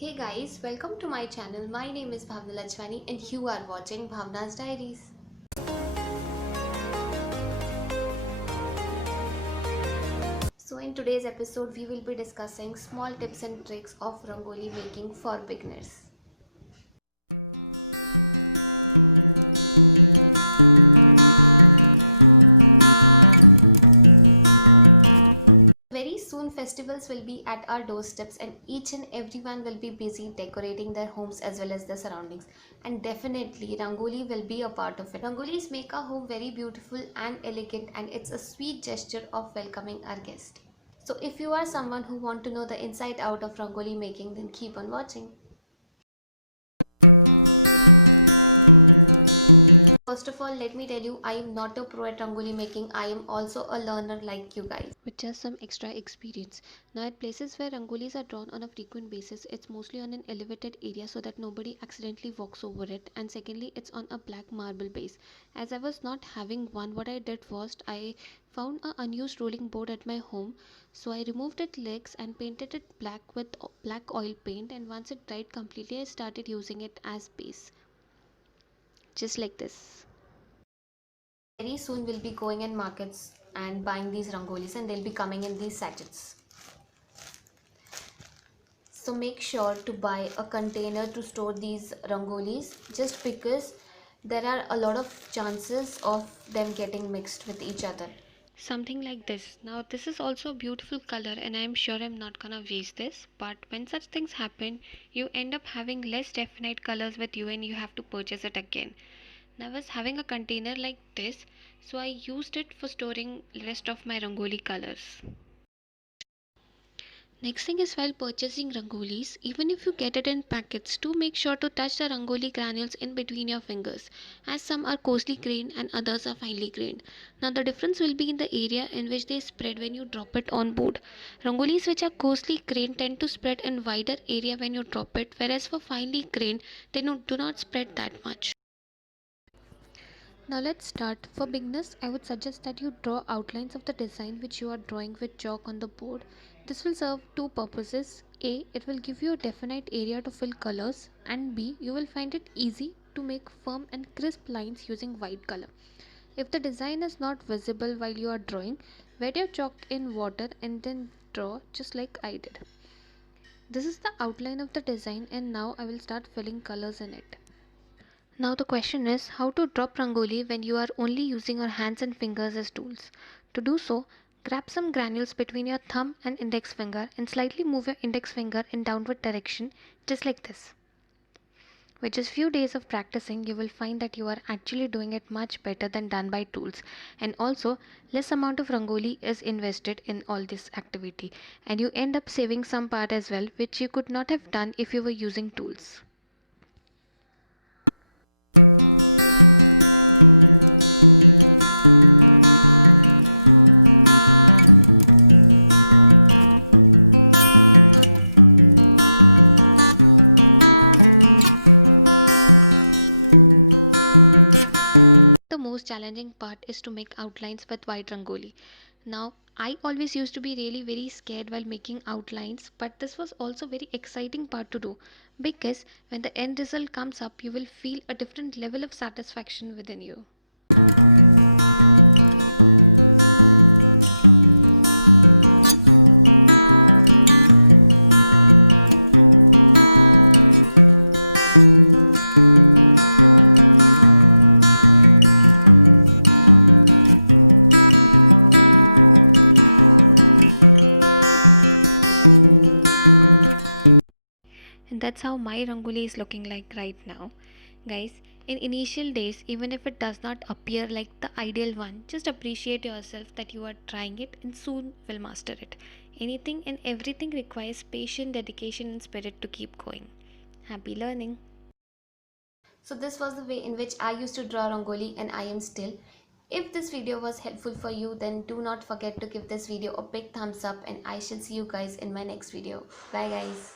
Hey guys, welcome to my channel. My name is Bhavna Lachwani and you are watching Bhavna's Diaries. So in today's episode, we will be discussing small tips and tricks of Rangoli making for beginners. Very soon festivals will be at our doorsteps and each and everyone will be busy decorating their homes as well as their surroundings, and definitely Rangoli will be a part of it. Rangolis make our home very beautiful and elegant, and it's a sweet gesture of welcoming our guest. So if you are someone who want to know the inside out of Rangoli making, then keep on watching. First of all, let me tell you, I am not a pro at Rangoli making. I am also a learner like you guys, with just some extra experience. Now, at places where rangolis are drawn on a frequent basis, it's mostly on an elevated area so that nobody accidentally walks over it. And secondly, it's on a black marble base. As I was not having one, what I did was I found a unused rolling board at my home. So I removed its legs and painted it black with black oil paint. And once it dried completely, I started using it as base, just like this. Very soon we'll be going in markets and buying these rangolis, and they'll be coming in these sachets. So make sure to buy a container to store these rangolis, just because there are a lot of chances of them getting mixed with each other. Something like this. Now this is also a beautiful color and I am sure I'm not gonna waste this, but when such things happen, you end up having less definite colors with you and you have to purchase it again. Now I was having a container like this, so I used it for storing rest of my rangoli colors. Next thing is, while purchasing rangolis, even if you get it in packets, do make sure to touch the rangoli granules in between your fingers, as some are coarsely grained and others are finely grained. Now the difference will be in the area in which they spread when you drop it on board. Rangolis which are coarsely grained tend to spread in wider area when you drop it, whereas for finely grained they do not spread that much. Now let's start. For beginners, I would suggest that you draw outlines of the design which you are drawing with chalk on the board. This will serve two purposes. A, it will give you a definite area to fill colors, and B, you will find it easy to make firm and crisp lines using white color. If the design is not visible while you are drawing, wet your chalk in water and then draw just like I did. This is the outline of the design, and now I will start filling colors in it. Now the question is how to drop rangoli when you are only using your hands and fingers as tools. To do so, grab some granules between your thumb and index finger and slightly move your index finger in downward direction, just like this. With just few days of practicing, you will find that you are actually doing it much better than done by tools, and also less amount of rangoli is invested in all this activity, and you end up saving some part as well, which you could not have done if you were using tools. The most challenging part is to make outlines with white rangoli. Now, I always used to be really very scared while making outlines, but this was also very exciting part to do, because when the end result comes up, you will feel a different level of satisfaction within you. And that's how my rangoli is looking like right now. Guys, in initial days, even if it does not appear like the ideal one, just appreciate yourself that you are trying it and soon will master it. Anything and everything requires patience, dedication, and spirit to keep going. Happy learning! So this was the way in which I used to draw rangoli, and I am still. If this video was helpful for you, then do not forget to give this video a big thumbs up, and I shall see you guys in my next video. Bye guys.